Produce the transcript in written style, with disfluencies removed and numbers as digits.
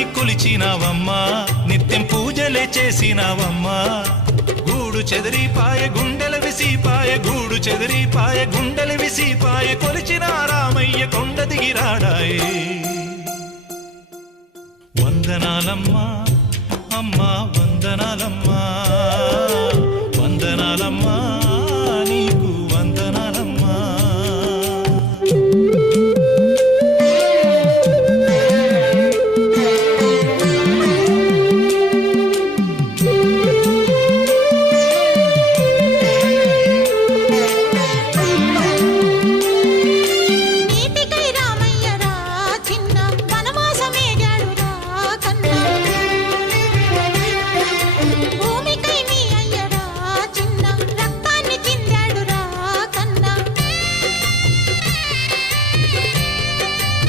రాముని కొలిచినావమ్మా నిత్యం పూజలే చేసినావమ్మా గూడు చెదిరిపాయ గుండెల విసిపాయ గూడు చెదిరిపాయ గుండెల విసిపాయ కొలిచిన రామయ్య కొండ దిగిరాడాయే వందనాలమ్మా అమ్మా వందనాలమ్మా